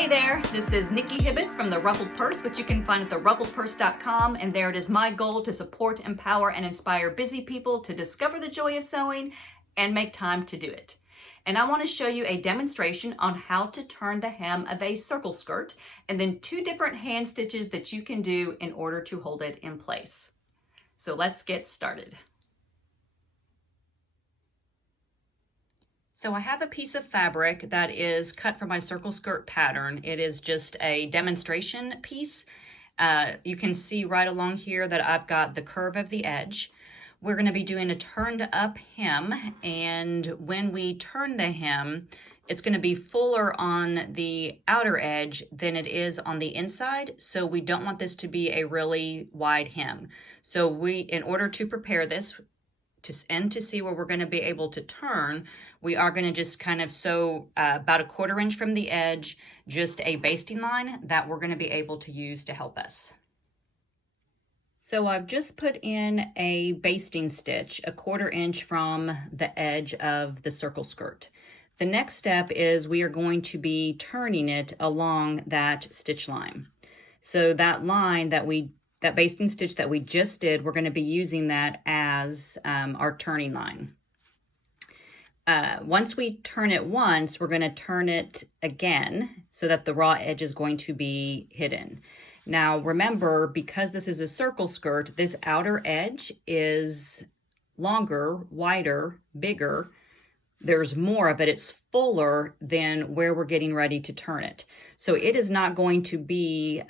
Hey there, this is Nikki Hibbets from The Ruffled Purse, which you can find at theruffledpurse.com, and there it is my goal to support, empower, and inspire busy people to discover the joy of sewing and make time to do it. And I want to show you a demonstration on how to turn the hem of a circle skirt, and then 2 different hand stitches that you can do in order to hold it in place. So let's get started. So I have a piece of fabric that is cut from my circle skirt pattern. It is just a demonstration piece. You can see right along here that I've got the curve of the edge. We're going to be doing a turned up hem, and when we turn the hem, it's going to be fuller on the outer edge than it is on the inside, so we don't want this to be a really wide hem. So in order to prepare this, to see where we're going to be able to turn, we are going to just kind of sew about 1/4 inch from the edge, just a basting line that we're going to be able to use to help us. So I've just put in a basting stitch 1/4 inch from the edge of the circle skirt. The next step is we are going to be turning it along that stitch line. So that line that basting stitch that we just did, we're going to be using that as our turning line. Once we turn it once, we're going to turn it again so that the raw edge is going to be hidden. Now remember, because this is a circle skirt, this outer edge is longer, wider, bigger. There's more of it. It's fuller than where we're getting ready to turn it. So it is not going to be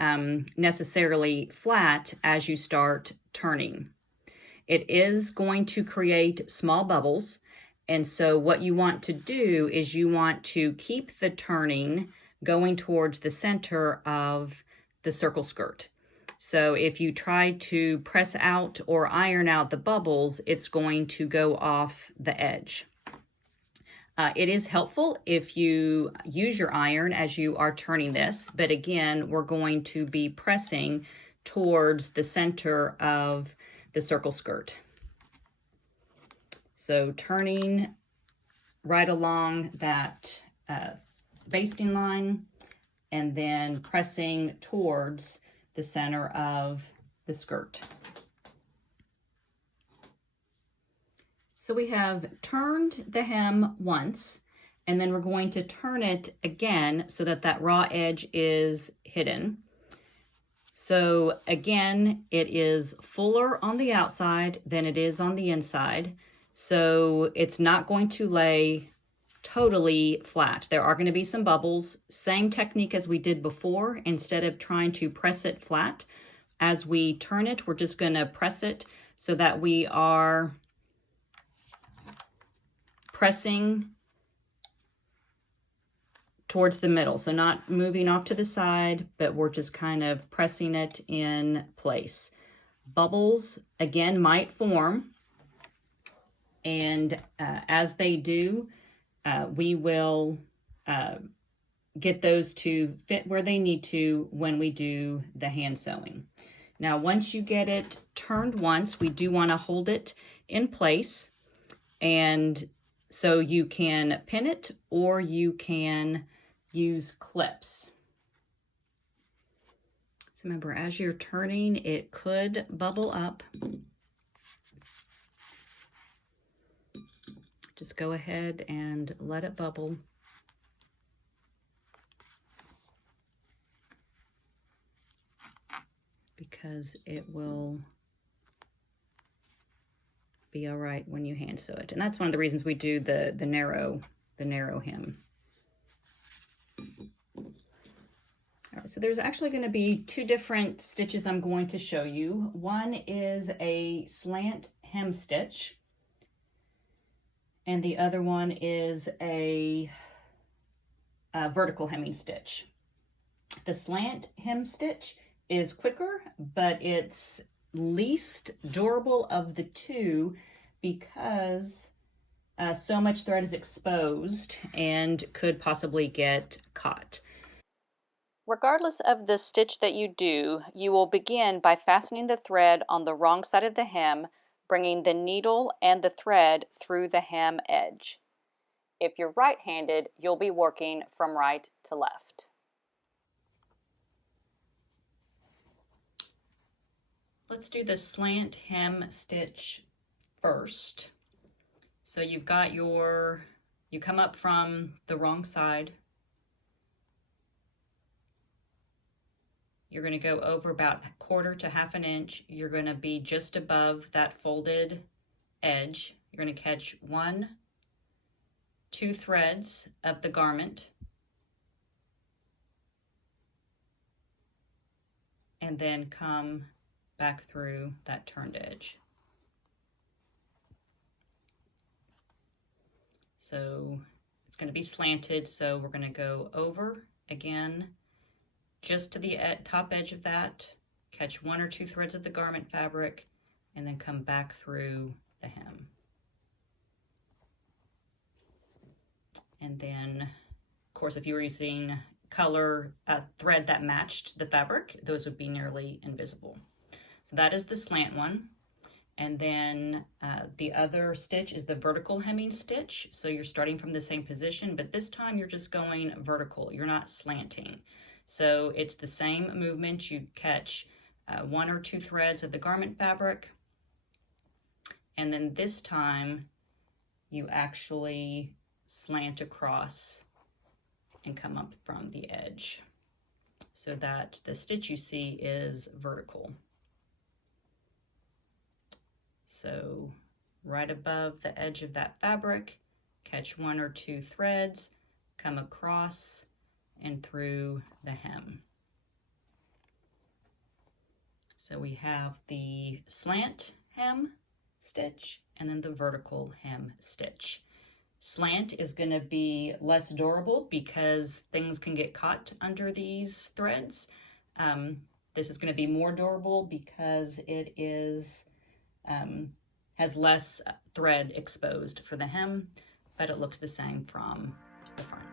necessarily flat as you start turning. It is going to create small bubbles. And so what you want to do is you want to keep the turning going towards the center of the circle skirt. So if you try to press out or iron out the bubbles, it's going to go off the edge. It is helpful if you use your iron as you are turning this, but again, we're going to be pressing towards the center of the circle skirt. So turning right along that basting line and then pressing towards the center of the skirt. So we have turned the hem once, and then we're going to turn it again so that that raw edge is hidden. So again, it is fuller on the outside than it is on the inside. So it's not going to lay totally flat. There are going to be some bubbles. Same technique as we did before. Instead of trying to press it flat, as we turn it, we're just going to press it so that we are pressing towards the middle. So not moving off to the side, but we're just kind of pressing it in place. Bubbles, again, might form. And as they do, we will get those to fit where they need to when we do the hand sewing. Now, once you get it turned once, we do want to hold it in place. And so you can pin it or you can use clips. So remember, as you're turning, it could bubble up. Just go ahead and let it bubble. Because it will be all right when you hand sew it. And that's one of the reasons we do the narrow hem. All right, so there's actually going to be 2 different stitches I'm going to show you. One is a slant hem stitch, and the other one is a vertical hemming stitch. The slant hem stitch is quicker, but it's least durable of the 2 because so much thread is exposed and could possibly get caught. Regardless of the stitch that you do, you will begin by fastening the thread on the wrong side of the hem, bringing the needle and the thread through the hem edge. If you're right-handed, you'll be working from right to left. Let's do the slant hem stitch first. So you've got you come up from the wrong side. You're going to go over about 1/4 to 1/2 inch. You're going to be just above that folded edge. You're going to catch 1, 2 threads of the garment, and then come back through that turned edge. So it's going to be slanted, so we're going to go over again, just to the top edge of that, catch 1 or 2 threads of the garment fabric, and then come back through the hem. And then, of course, if you were using color thread that matched the fabric, those would be nearly invisible. So that is the slant one. And then the other stitch is the vertical hemming stitch. So you're starting from the same position, but this time you're just going vertical. You're not slanting. So it's the same movement. You catch 1 or 2 threads of the garment fabric. And then this time you actually slant across and come up from the edge so that the stitch you see is vertical. So right above the edge of that fabric, catch 1 or 2 threads, come across and through the hem. So we have the slant hem stitch and then the vertical hem stitch. Slant is going to be less durable because things can get caught under these threads. This is going to be more durable because it is has less thread exposed for the hem, but it looks the same from the front.